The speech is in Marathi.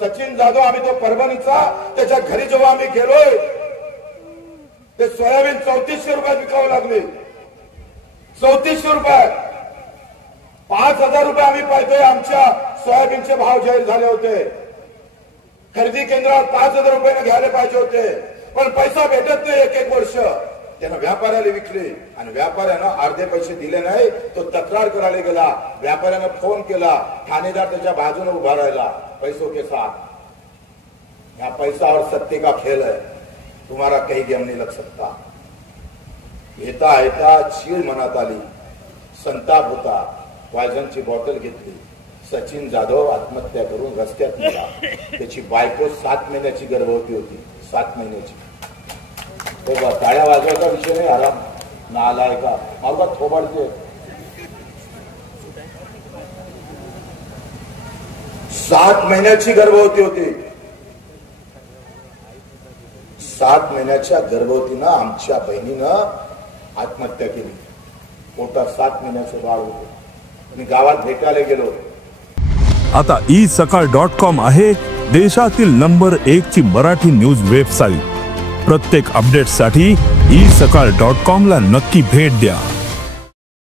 सचिन जाधव आम्ही तो परभणीचा त्याच्या घरी जेव्हा आम्ही गेलोय ते सोयाबीन 3400 रुपयात विकावं लागले. 3400 रुपये. 5000 रुपये आम्ही पाहतोय आमच्या सोयाबीनचे भाव जाहीर झाले होते. खरेदी केंद्रावर 5000 रुपयाने घ्यायला पाहिजे होते पण पैसा भेटत नाही. एक वर्ष त्यानं व्यापाऱ्याला विकले आणि व्यापाऱ्यानं अर्धे पैसे दिले नाही. तो तक्रार करायला गेला. व्यापाऱ्यानं फोन केला. ठाणेदार त्याच्या बाजूने उभा राहिला. पैसों के साथ यहाँ पैसा और सत्य का खेल है. तुम्हारा कहीं गेम नहीं लग सकता. येता येता चीड मनात आली. संताप होता. पॉयझनची बॉटल घेतली. सचिन जाधव आत्महत्या करून रस्त्यात निघाला. त्याची बायको 7 महिन्याची गर्भवती होती. 7 महिन्याची. तो टाळ्या वाजवायचा विषय नाही. आराम नालाय का मला थोबाडते. 7 महिन्याची गर्भवती होती. 7 महिन्याच्या गर्भवतीनं आमच्या बहिणीनं आत्महत्या केली. पोटात 7 महिन्याचं बाळ होतं. मी गावात भेटायला गेलो. आता isakal.com आहे देशातील नंबर 1 ची मराठी न्यूज वेबसाईट. प्रत्येक अपडेटसाठी isakal.com ला नक्की भेट द्या.